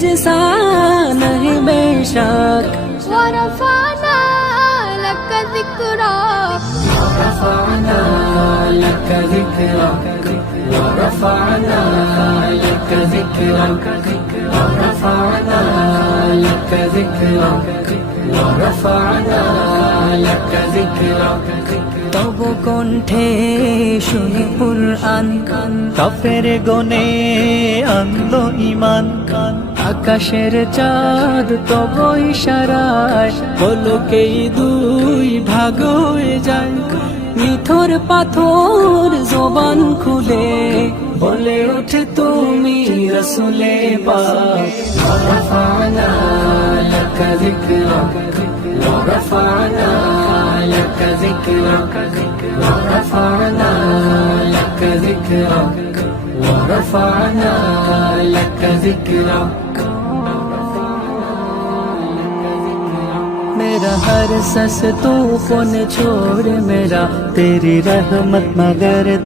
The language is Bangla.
तुझसा नहीं बेशक ورفعنا لك ذكرك ورفعنا لك ذكرك ورفعنا لك ذكرك ورفعنا لك ذكرك ورفعنا لك ذكرك তব কণ্ঠে শুনি কুরআন কাফের গনে আনলো ঈমান আকাশের চাঁদ তব ইশারায় পলকেই দুই ভাগ হয়ে যায় নিথর পাথর জবান খুলে বলে ওঠে তুমি রসুলে পাক ওয়ারফা'না লাকা যিকরাক ওয়ারফা'না লাকা যিকরাক ওয়ারফা'না লাকা যিকরাক ওয়ারফা'না লাকা যিকরাক मेरा हर सस तूफान छोड़ मेरा तेरी रहमत मगर